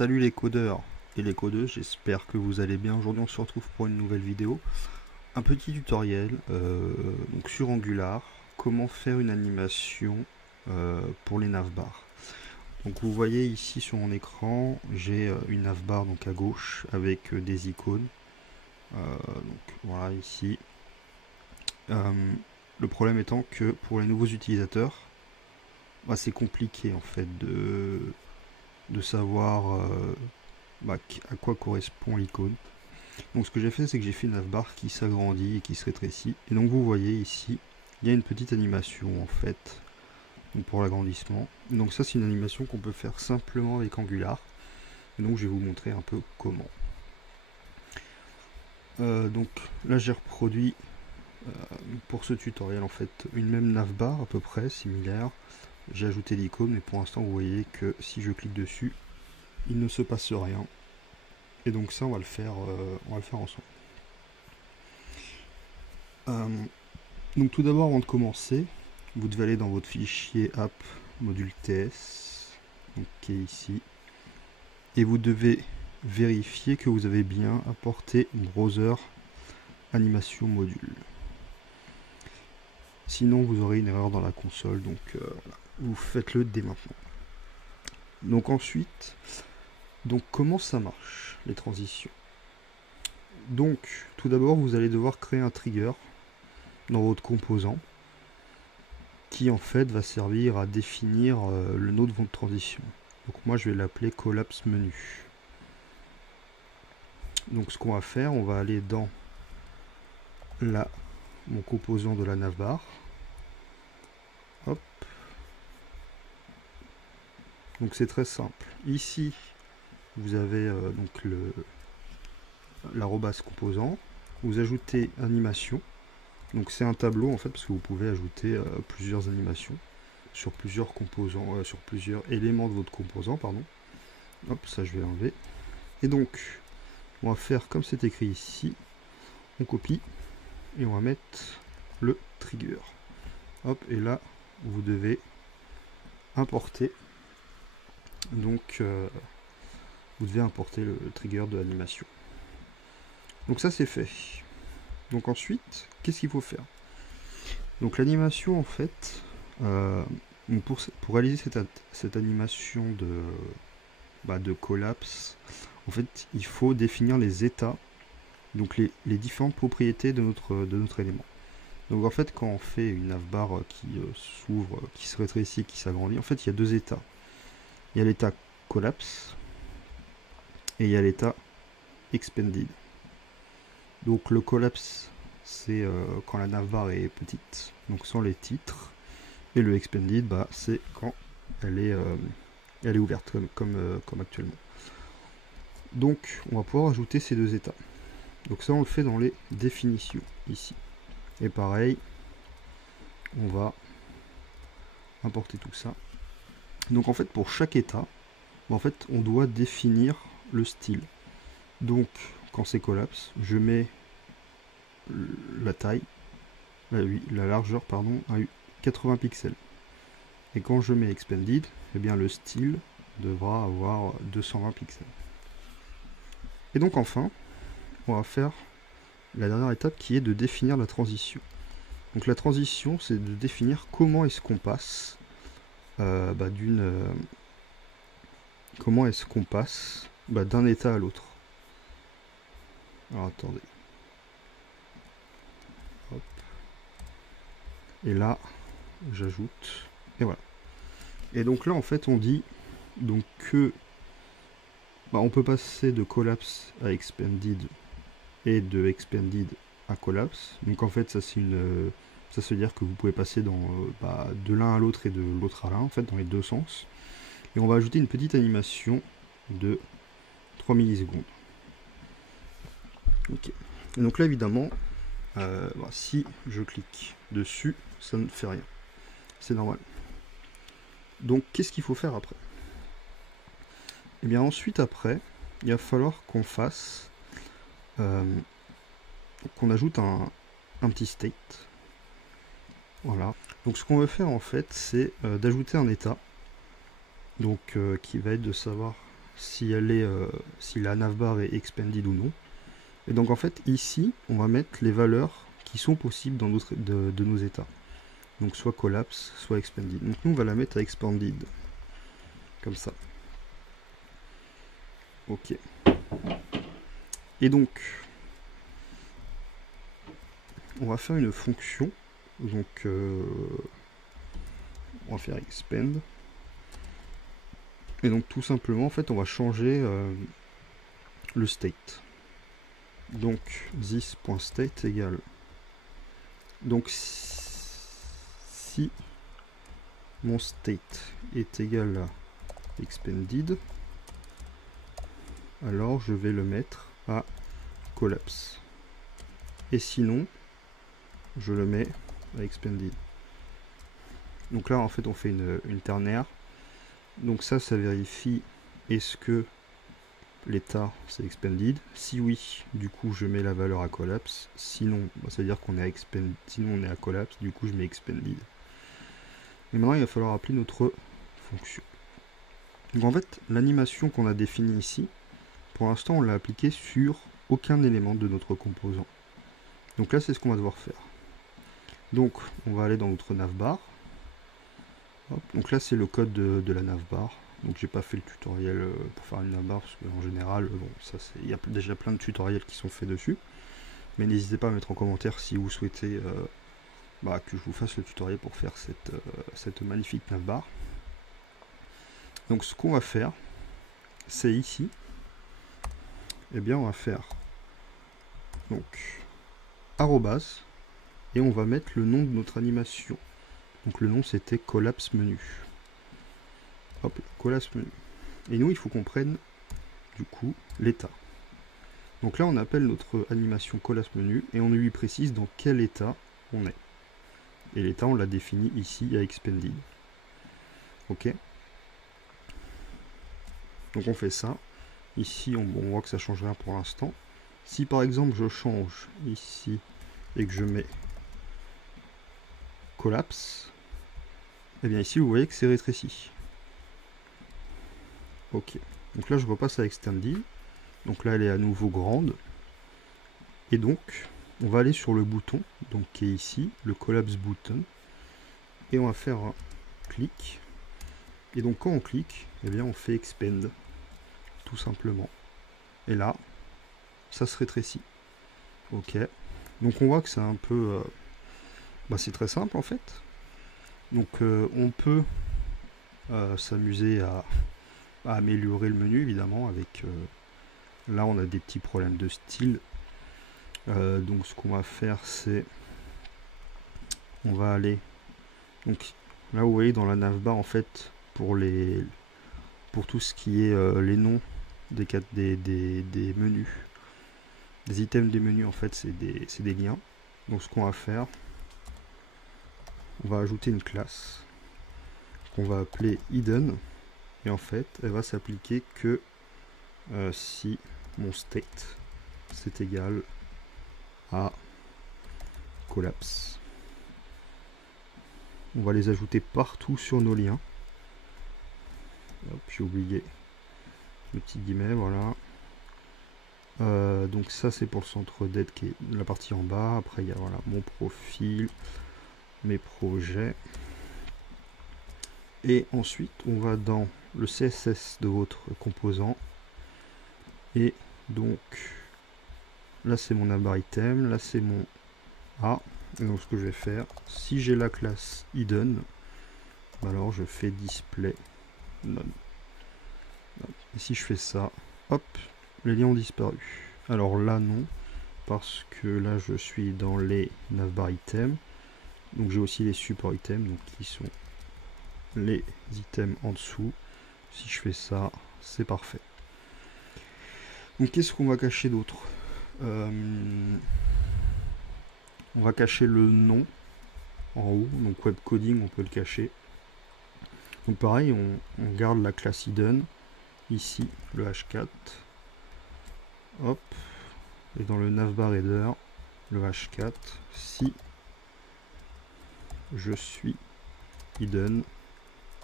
Salut les codeurs et les codeuses, j'espère que vous allez bien. Aujourd'hui on se retrouve pour une nouvelle vidéo. Un petit tutoriel donc sur Angular, comment faire une animation pour les navbars. Donc vous voyez ici sur mon écran, j'ai une navbar donc à gauche avec des icônes. Donc voilà ici. Le problème étant que pour les nouveaux utilisateurs, c'est compliqué en fait de savoir à quoi correspond l'icône. Donc ce que j'ai fait, c'est que j'ai fait une navbar qui s'agrandit et qui se rétrécit. Et donc vous voyez ici, il y a une petite animation en fait donc pour l'agrandissement. Donc ça c'est une animation qu'on peut faire simplement avec Angular. Et donc je vais vous montrer un peu comment. Donc là j'ai reproduit pour ce tutoriel en fait une même navbar à peu près similaire. J'ai ajouté l'icône, mais pour l'instant vous voyez que si je clique dessus, il ne se passe rien. Et donc ça on va le faire ensemble. Donc tout d'abord, avant de commencer, vous devez aller dans votre fichier app module TS, donc, qui est ici, et vous devez vérifier que vous avez bien apporté browser animation module. Sinon vous aurez une erreur dans la console, donc voilà. Vous faites-le dès maintenant. Donc ensuite, comment ça marche les transitions? Donc tout d'abord vous allez devoir créer un trigger dans votre composant qui en fait va servir à définir le nom de votre transition. Donc moi je vais l'appeler collapse menu. Donc ce qu'on va faire, on va aller dans mon composant de la navbar. Hop. Donc c'est très simple. Ici vous avez donc l'arrobas composant. Vous ajoutez animation. Donc c'est un tableau en fait, parce que vous pouvez ajouter plusieurs animations sur plusieurs composants, sur plusieurs éléments de votre composant, pardon. Hop, ça je vais l'enlever. Et donc on va faire comme c'est écrit ici. On copie et on va mettre le trigger. Hop, et là vous devez importer. Donc vous devez importer le trigger de l'animation. Donc ça c'est fait. Donc ensuite, qu'est-ce qu'il faut faire? Donc l'animation en fait, pour réaliser cette animation de collapse, en fait il faut définir les états, donc les différentes propriétés de notre élément. Donc en fait quand on fait une navbar qui s'ouvre, qui se rétrécit, qui s'agrandit, en fait il y a deux états. Il y a l'état collapse et il y a l'état expanded. Donc le collapse, c'est quand la navbar est petite, donc sans les titres. Et le expanded, c'est quand elle est ouverte, comme actuellement. Donc on va pouvoir ajouter ces deux états. Donc ça on le fait dans les définitions, ici. Et pareil, on va importer tout ça. Donc en fait pour chaque état, en fait on doit définir le style. Donc quand c'est collapse, je mets la taille, la largeur pardon, à 80 pixels. Et quand je mets expanded, eh bien le style devra avoir 220 pixels. Et donc enfin, on va faire la dernière étape qui est de définir la transition. Donc la transition, c'est de définir comment est-ce qu'on passe d'un état à l'autre. Alors attendez. Hop. Et là, j'ajoute. Et voilà. Et donc là, en fait, on dit donc que on peut passer de collapse à expanded et de expanded à collapse. Donc en fait, ça c'est ça veut dire que vous pouvez passer de l'un à l'autre et de l'autre à l'un, en fait, dans les deux sens. Et on va ajouter une petite animation de 3 millisecondes. Ok. Et donc là, évidemment, si je clique dessus, ça ne fait rien. C'est normal. Donc, qu'est-ce qu'il faut faire après? Et bien ensuite, après, il va falloir qu'on fasse, qu'on ajoute un petit state. Voilà. Donc, ce qu'on veut faire en fait, c'est d'ajouter un état. Donc, qui va être de savoir si la navbar est expanded ou non. Et donc en fait ici on va mettre les valeurs qui sont possibles dans de nos états. Donc soit collapse, soit expanded. Donc nous on va la mettre à expanded. Comme ça. Ok. Et donc on va faire une fonction. Donc on va faire expand. Et donc tout simplement en fait on va changer le state. Donc this.state égale. Donc si mon state est égal à expanded, alors je vais le mettre à collapse. Et sinon, je le mets à expanded. Donc là en fait on fait une ternaire. Donc ça vérifie est-ce que l'état c'est expanded. Si oui, du coup je mets la valeur à collapse. Sinon, ça veut dire qu'on est à expanded. Sinon on est à collapse, du coup je mets expanded. Et maintenant il va falloir appeler notre fonction. Donc en fait, l'animation qu'on a définie ici, pour l'instant on l'a appliquée sur aucun élément de notre composant. Donc là c'est ce qu'on va devoir faire. Donc on va aller dans notre navbar. Hop, donc là c'est le code de la navbar. Donc j'ai pas fait le tutoriel pour faire une navbar parce qu'en général, bon, ça il y a déjà plein de tutoriels qui sont faits dessus. Mais n'hésitez pas à mettre en commentaire si vous souhaitez que je vous fasse le tutoriel pour faire cette magnifique navbar. Donc ce qu'on va faire, c'est ici, eh bien on va faire donc arrobase et on va mettre le nom de notre animation. Donc le nom c'était collapse menu. Hop, collapse menu. Et nous il faut qu'on prenne du coup l'état. Donc là on appelle notre animation collapse menu et on lui précise dans quel état on est. Et l'état on l'a défini ici à expanded. Ok. Donc on fait ça. Ici on voit que ça change rien pour l'instant. Si par exemple je change ici et que je mets collapse, et bien ici vous voyez que c'est rétréci. Ok, donc là je repasse à extended, donc là elle est à nouveau grande, et donc on va aller sur le bouton, donc qui est ici, le collapse button, et on va faire un clic, et donc quand on clique, eh bien on fait expand, tout simplement, et là, ça se rétrécit. Ok, donc on voit que c'est un peu, c'est très simple en fait, donc on peut s'amuser à améliorer le menu évidemment avec là on a des petits problèmes de style, donc ce qu'on va faire c'est on va aller donc là vous voyez dans la navbar en fait pour tout ce qui est les noms des menus, des items des menus en fait c'est des liens. Donc ce qu'on va faire, on va ajouter une classe qu'on va appeler hidden. Et en fait, elle va s'appliquer que si mon state c'est égal à collapse. On va les ajouter partout sur nos liens. J'ai oublié le petit guillemet, voilà. Donc ça c'est pour le centre d'aide qui est la partie en bas. Après il y a voilà, mon profil, mes projets. Et ensuite on va dans le CSS de votre composant et donc là c'est mon navbar item, là c'est mon A, et donc ce que je vais faire, si j'ai la classe hidden, alors je fais display none. Et si je fais ça, hop, les liens ont disparu. Alors là non, parce que là je suis dans les navbar items, donc j'ai aussi les support items, donc qui sont les items en dessous. Si je fais ça, c'est parfait. Donc qu'est-ce qu'on va cacher d'autre? On va cacher le nom en haut, donc web coding on peut le cacher. Donc pareil, on garde la classe hidden, ici le h4, hop, et dans le navbar header, le h4, si je suis hidden,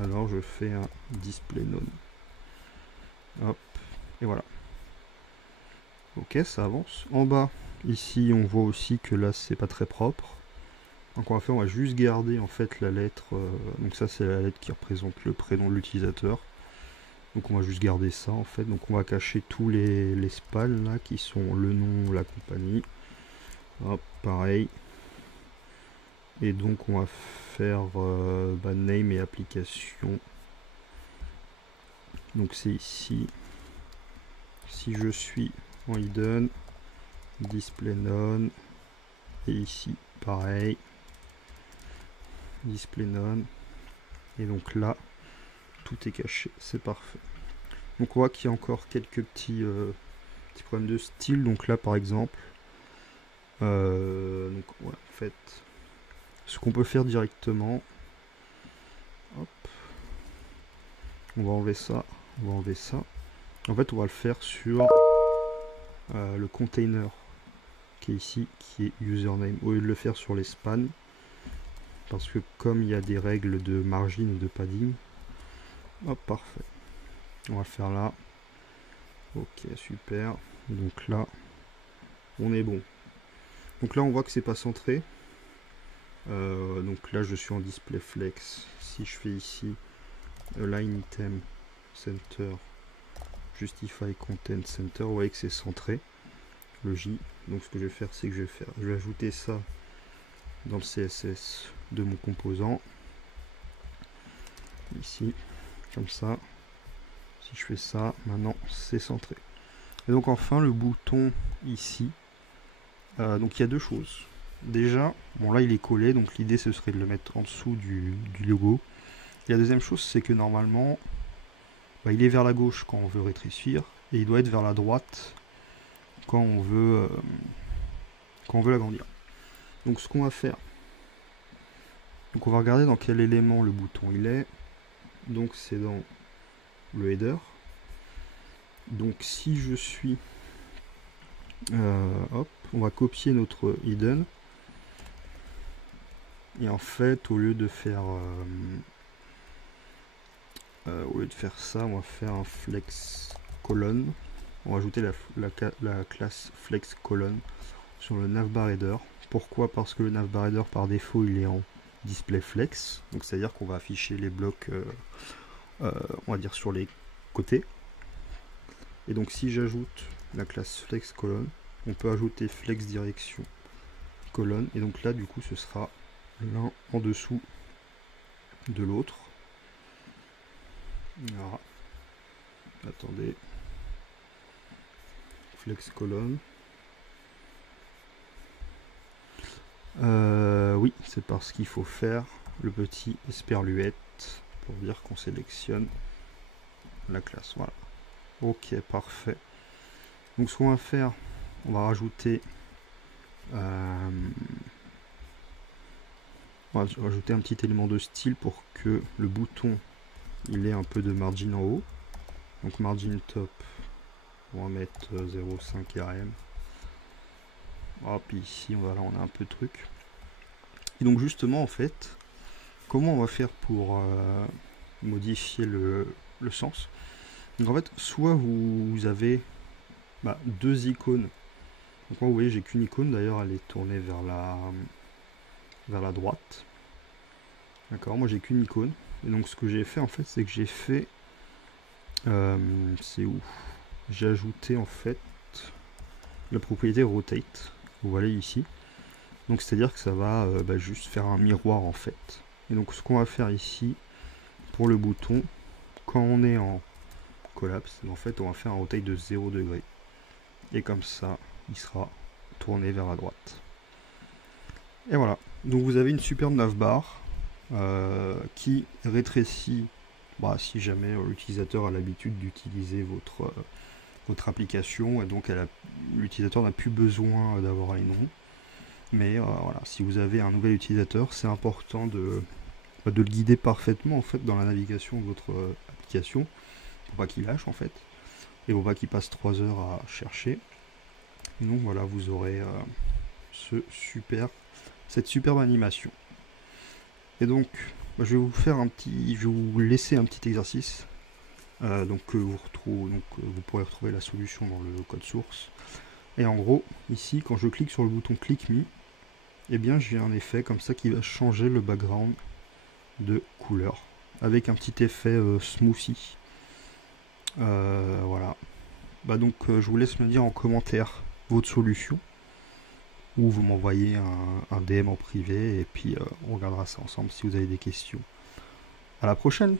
alors je fais un display none. Hop, et voilà. Ok, ça avance. En bas, ici, on voit aussi que là, c'est pas très propre. Donc on va faire, on va juste garder en fait la lettre. Donc ça, c'est la lettre qui représente le prénom de l'utilisateur. Donc on va juste garder ça en fait. Donc on va cacher tous les spans là qui sont le nom, la compagnie. Hop, pareil. Et donc on va faire name et application. Donc c'est ici. Si je suis en hidden, display none. Et ici, pareil. Display none. Et donc là, tout est caché. C'est parfait. Donc on voit qu'il y a encore quelques petits problèmes de style. Donc là, par exemple, donc ouais, en fait, ce qu'on peut faire directement, hop, on va enlever ça, on va enlever ça. En fait, on va le faire sur le container qui est ici, qui est username, au lieu de le faire sur les spans, parce que comme il y a des règles de margin et de padding, hop, parfait. On va le faire là. Ok, super. Donc là, on est bon. Donc là, on voit que c'est pas centré. Donc là, je suis en display flex. Si je fais ici align item center, justify content center, vous voyez que c'est centré. Le J. Donc ce que je vais faire, c'est que je vais ajouter ça dans le CSS de mon composant. Ici, comme ça. Si je fais ça, maintenant c'est centré. Et donc enfin le bouton ici. Donc il y a deux choses. Déjà, bon là il est collé, donc l'idée ce serait de le mettre en dessous du logo. Et la deuxième chose, c'est que normalement, il est vers la gauche quand on veut rétrécir, et il doit être vers la droite quand on veut l'agrandir. Donc ce qu'on va faire, donc on va regarder dans quel élément le bouton il est. Donc c'est dans le header. Donc si je suis, hop, on va copier notre hidden. Et en fait, au lieu de faire ça, on va faire un flex colonne. On va ajouter la classe flex colonne sur le navbar header. Pourquoi? Parce que le navbar header par défaut il est en display flex, donc c'est à dire qu'on va afficher les blocs on va dire sur les côtés. Et donc si j'ajoute la classe flex colonne, on peut ajouter flex direction colonne, et donc là du coup ce sera l'un en dessous de l'autre. Voilà. Attendez, flex colonne. Oui, c'est parce qu'il faut faire le petit esperluette pour dire qu'on sélectionne la classe. Voilà. Ok, parfait. Donc ce qu'on va faire, on va rajouter un petit élément de style pour que le bouton il ait un peu de margin en haut. Donc margin top, on va mettre 0,5 rm. Hop, ici on a un peu de truc. Et donc justement en fait, comment on va faire pour modifier le sens? Donc en fait, soit vous avez deux icônes. Donc moi vous voyez j'ai qu'une icône, d'ailleurs elle est tournée vers la droite. D'accord, moi j'ai qu'une icône. Et donc ce que j'ai fait en fait, c'est que j'ai fait c'est où j'ai ajouté en fait la propriété rotate. Vous voyez ici. Donc c'est à dire que ça va juste faire un miroir en fait. Et donc ce qu'on va faire ici pour le bouton, quand on est en collapse, en fait on va faire un rotate de 0 degré. Et comme ça il sera tourné vers la droite. Et voilà. Donc vous avez une superbe navbar qui rétrécit si jamais l'utilisateur a l'habitude d'utiliser votre application, et donc l'utilisateur n'a plus besoin d'avoir les noms. Mais voilà, si vous avez un nouvel utilisateur, c'est important de le guider parfaitement en fait dans la navigation de votre application, pour pas qu'il lâche en fait, et pour pas qu'il passe 3 heures à chercher. Et donc voilà, vous aurez cette superbe animation. Et donc je vais vous laisser un petit exercice vous pourrez retrouver la solution dans le code source. Et en gros, ici, quand je clique sur le bouton Click Me, eh bien j'ai un effet comme ça qui va changer le background de couleur, avec un petit effet smoothie. Voilà. Donc je vous laisse me dire en commentaire votre solution, ou vous m'envoyez un DM en privé, et puis on regardera ça ensemble si vous avez des questions. À la prochaine!